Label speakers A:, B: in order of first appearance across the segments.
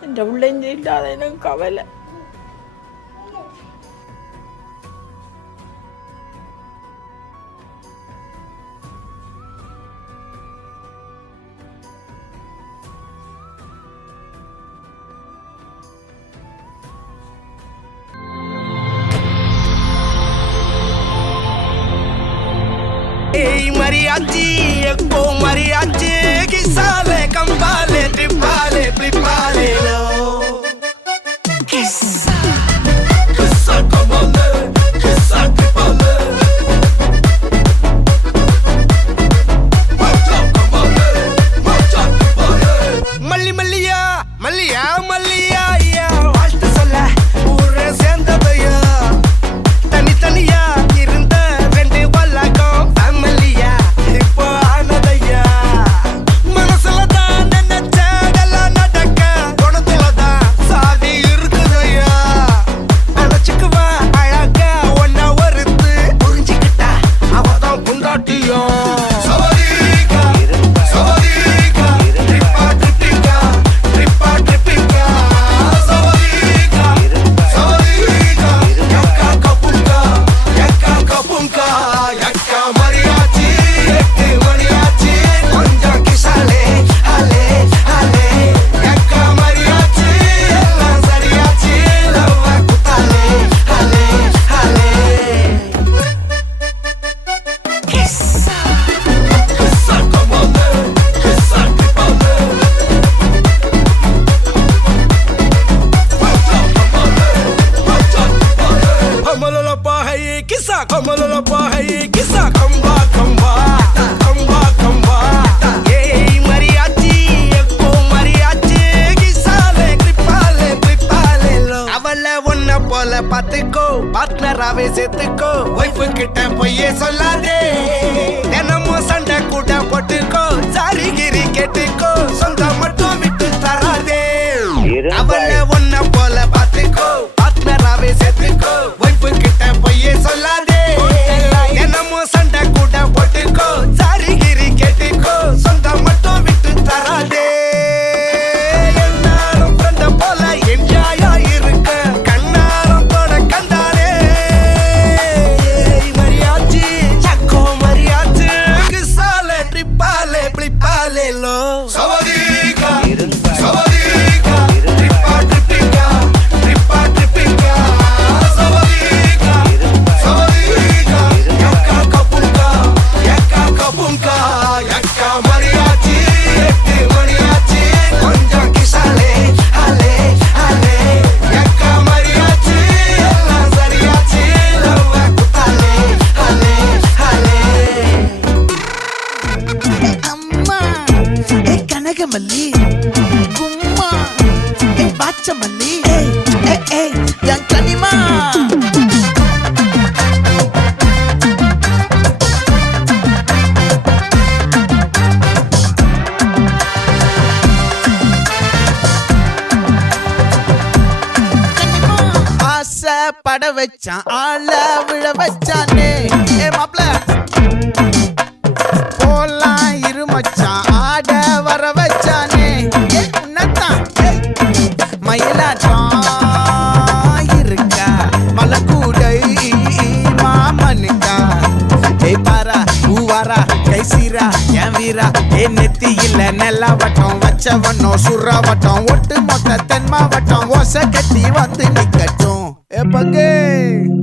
A: என்ற உள்ளேந்து இல்லாத எனக்கு கவலை. வச்சான். ஆள விழ வச்சானே. ஏ மாப்ள. போலாம் இரு மச்சான். ஆட வர வச்சானே. ஏ உன்னத்தான். மயிலாட்டம் இருக்கா? மலக்கூடை மாமனுக்கா? ஏய் பாரா ஊவாரா கைசீரா என் வீரா? ஏ நெத்தியில் நெல்லாவட்டம் வச்சவனோ சுறாவட்டம் ஒட்டு மொத்த தென் மாவட்டம் ஓசை கட்டி வந்து நிக்கட்டும்.
B: apaguei.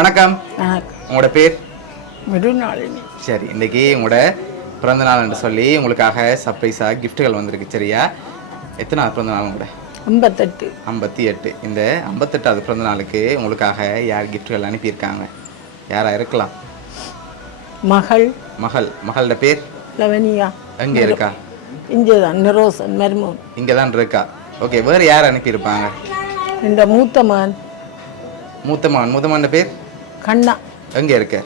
C: வணக்கம். உங்களோட பேர்?
D: மருநாளினி
C: சரி இன்னைக்கு உங்களோட பிறந்த என்று சொல்லி உங்களுக்காக சர்ப்ரைஸாக கிஃப்ட்டுகள் வந்திருக்கு சரியா? எத்தனை பிறந்த நாள் உங்களோட?
D: ஐம்பத்தெட்டு.
C: ஐம்பத்தி எட்டு. இந்த ஐம்பத்தெட்டாவது பிறந்த நாளுக்கு உங்களுக்காக யார் கிஃப்ட்டுகள் அனுப்பியிருக்காங்க? யாராக இருக்கலாம்?
D: மகள்.
C: மகள். மகளோட பேர்?
D: லவனியா.
C: எங்கே இருக்கா?
D: இங்கே தான் நிரோசன் மர்மம்
C: இங்கே தான் இருக்கா? ஓகே வேறு யார் அனுப்பியிருப்பாங்க?
D: இந்த
C: மூத்தமான் மூத்தமான் மூத்தமான பேர்?
D: கண்ணா.
C: எங்கே இருக்க?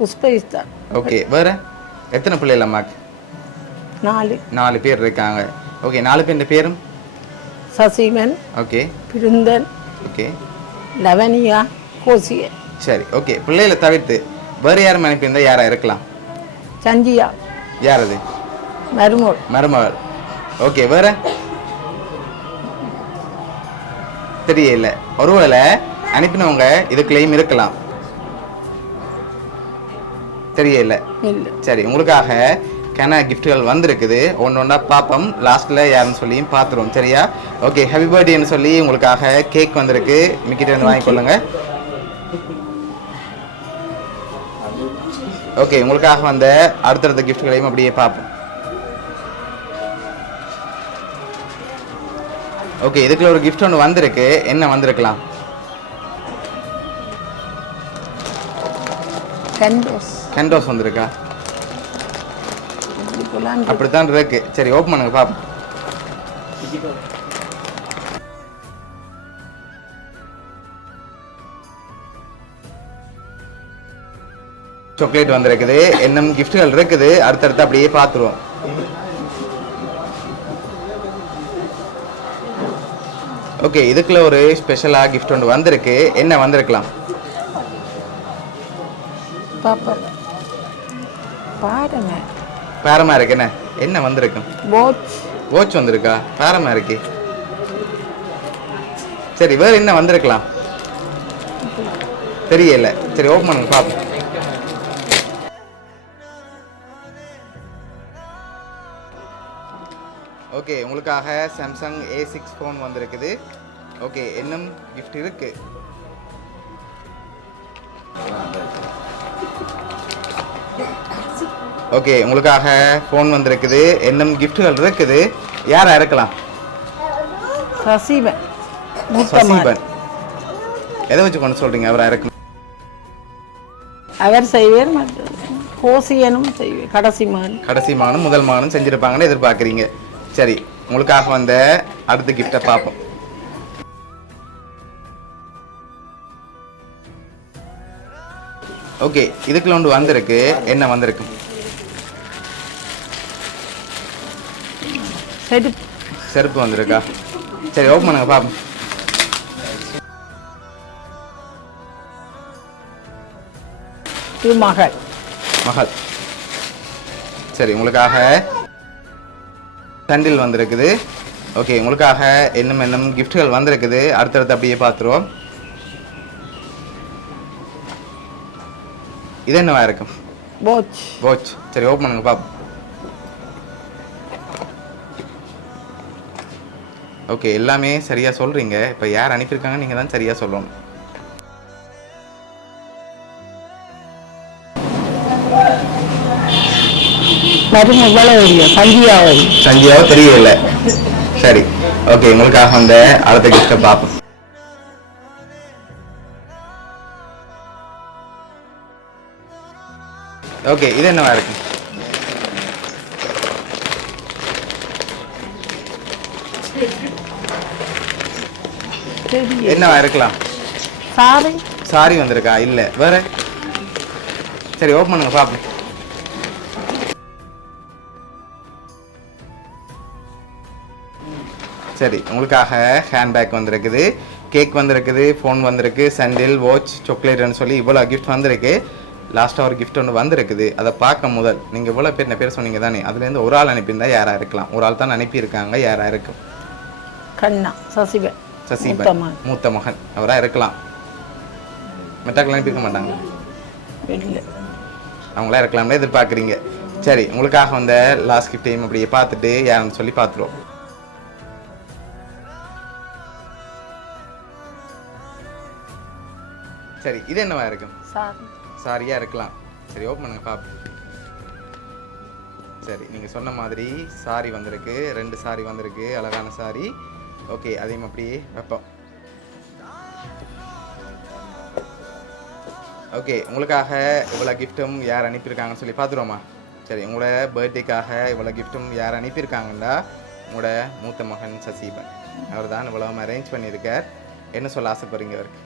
D: உஸ்பெகிஸ்தான்.
C: ஓகே வேற? எத்தனை பிள்ளைகள் அம்மாக்கு?
D: நாலு.
C: நாலு பேர் இருக்காங்க. ஓகே நாலு பேர் பேரும்?
D: சசிமன்
C: ஓகே.
D: பிருந்தன்
C: ஓகே.
D: லவனியா கோசிய.
C: சரி ஓகே. பிள்ளைகளை தவிர்த்து வேறு யாரும் அனுப்பியிருந்தால் யாராக இருக்கலாம்?
D: சஞ்சியா.
C: யார் அது?
D: மருமகள்
C: மருமகள். ஓகே வேற? தெரியல. ஒருவேளை அனுப்பினவங்க இதுக்குள்ளேயும் இருக்கலாம். தெரியல.
D: இல்லை.
C: சரி உங்களுக்காக கன கிஃப்ட்டுகள் வந்திருக்குது. ஒன்று ஒன்றா பார்ப்போம் லாஸ்ட்டில் யாருன்னு சொல்லியும் பார்த்துருவோம் சரியா? ஓகே ஹாப்பி பர்த்டேன்னு சொல்லி உங்களுக்காக கேக் வந்திருக்கு. மிக்கிட்ட வந்து வாங்கிக்கொள்ளுங்க ஓகே உங்களுக்காக வந்த அடுத்தடுத்த கிஃப்ட்களையும் அப்படியே பார்ப்போம் ஓகே இதுக்குள்ள ஒரு கிஃப்ட் ஒன்று வந்திருக்கு. என்ன வந்திருக்கலாம்?
D: கண்டோஸ்
C: கெண்டோஸ் வந்திருக்கா? அப்படித்தான் இருக்கு. சரி ஓப்பன் பண்ணுங்க பாப்போம். சாக்லேட் வந்திருக்குது. இன்னும் கிஃப்ட்கள் இருக்குது. அடுத்தடுத்து அப்படியே பார்த்துருவோம். ஓகே இதுக்குள்ள ஒரு ஸ்பெஷலாக கிஃப்ட் ஒன்று வந்திருக்கு. என்ன வந்திருக்கலாம்?
D: பாருங்க.
C: பேரமா இருக்கு என்ன? என்ன வந்திருக்கும்
D: வாட்ச்
C: வாட்ச் வந்திருக்கா? பேரமா இருக்கு. சரி வேற என்ன வந்திருக்கலாம்? தெரியல. சரி ஓப்பன் பண்ணுங்க பாப்போம். ஓகே உங்களுக்காக சாம்சங் ஏ சிக்ஸ் ஃபோன் வந்திருக்குது. ஓகே இன்னும் gift இருக்கு. ஓகே உங்களுக்காக ஃபோன் வந்திருக்குது. இன்னும் giftகள் இருக்குது. யாரா இருக்கலாம்
D: சசிவன்.
C: சசீபன் எதை வச்சு கொண்டு சொல்றீங்க? அவரா இருக்கலாம்
D: அவர் செய்வார் கோசியனும் செய்வார். கடைசி மகன்
C: கடைசி மானும் முதல் மானும் செஞ்சிருப்பாங்கன்னு எதிர்பார்க்குறீங்க. சரி உங்களுக்காக வந்த அடுத்த கிஃப்டை பார்ப்போம். ஓகே இதுக்குள்ள ஒன்று வந்திருக்கு. என்ன வந்திருக்கு?
D: சரி.
C: செருப்பு வந்திருக்கா? சரி ஓப்பன் பண்ணுங்க பார்ப்போம்
D: இது மகள்.
C: மகள். சரி உங்களுக்காக சண்டில் வந்திருக்குது. ஓகே உங்களுக்காக இன்னும் இன்னும் கிஃப்ட்கள் வந்திருக்குது. அடுத்தடுத்து அப்படியே பார்த்துருவோம் இது என்னவா இருக்கும்?
D: வாட்ச்
C: வாட்ச் சரி ஓப்பன் பண்ணுங்க பாப்போம். ஓகே எல்லாமே சரியா சொல்றீங்க. இப்போ யார் அனுப்பியிருக்காங்க நீங்க தான் சரியா சொல்லணும். சந்தியாவோ தெரியல சரி ஓகே உங்களுக்காக வந்த அடுத்த கிஃப்ட்டை பார்ப்போம் ஓகே இது என்னவா இருக்கு? என்னவா இருக்கலாம்?
D: சாரி
C: சாரி வந்திருக்கா? இல்ல. வேற? சரி ஓப்பன் பண்ணுங்க பாப்போம். சரி உங்களுக்காக ஹேண்ட்பேக் வந்திருக்குது கேக் வந்திருக்குது ஃபோன் வந்திருக்கு சண்டில் வாட்ச் சாக்லேட்னு சொல்லி இவ்வளோ கிஃப்ட் வந்திருக்கு. லாஸ்ட்டாக ஒரு கிஃப்ட் ஒன்று வந்திருக்குது. அதை பார்க்க முதல் நீங்கள் இவ்வளோ பேர் பேர் சொன்னீங்க தானே? அதுலேருந்து ஒரு ஆள் அனுப்பியிருந்தா யாராக இருக்கலாம்? ஒரு ஆள் தான் அனுப்பியிருக்காங்க யாராக இருக்கும்?
D: கண்ணா சசிவன்
C: சசிபன். மூத்த மகன். அவராக இருக்கலாம். மெட்டாக்கள் அனுப்பியிருக்க மாட்டாங்க.
D: இல்லை.
C: அவங்களா இருக்கலாம்னு எதிர்பார்க்குறீங்க. சரி உங்களுக்காக வந்த லாஸ்ட் கிஃப்டையும் அப்படியே பார்த்துட்டு யாருன்னு சொல்லி பார்த்துருவோம். சரி இது என்னவா இருக்கும்
D: சாரி.
C: சாரியா இருக்கலாம். சரி ஓப்பன் பண்ணுங்க பாப்போம். சரி நீங்க சொன்ன மாதிரி சாரி வந்திருக்கு. ரெண்டு சாரி வந்திருக்கு அழகான சாரி. ஓகே அதையும் அப்படியே வைப்போம் ஓகே உங்களுக்காக இவ்வளோ கிஃப்ட்டும் யார் அனுப்பியிருக்காங்கன்னு சொல்லி பார்த்துருவோமா சரி உங்களோட பர்த்டேக்காக இவ்வளோ கிஃப்ட்டும் யார் அனுப்பியிருக்காங்கன்னா உங்களோட மூத்த மகன் சசீபன். அவர் தான் இவ்வளோ அரேஞ்ச் பண்ணியிருக்கார். என்ன சொல்ல ஆசைப்படுறீங்க அவருக்கு?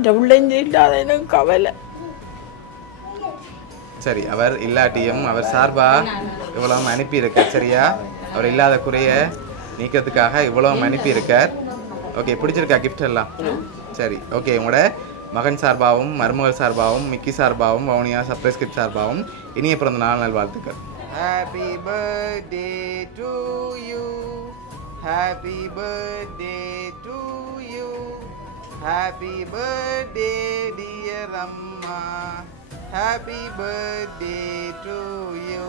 D: என்ற பிள்ளைஞ்சி இல்லாத எனக்கு கவலை.
C: சரி அவர் இல்லாட்டியும் அவர் சார்பா இவ்வளவு அனுப்பியிருக்கார் சரியா? அவர் இல்லாத குறைய நீக்கிறதுக்காக இவ்வளவு அனுப்பியிருக்கார். ஓகே பிடிச்சிருக்கா கிஃப்ட் எல்லாம்? சரி ஓகே உங்களோட மகன் சார்பாகவும் மருமகள் சார்பாகவும் மிக்கி சார்பாகவும் வவுனியா சர்ப்ரைஸ் கிட் சார்பாகவும் இனிய பிறந்த நாள் நல்வாழ்த்துக்கள். Happy birthday to you happy birthday to happy birthday dear அம்மா ஹாப்பி பர்த்டே டு யூ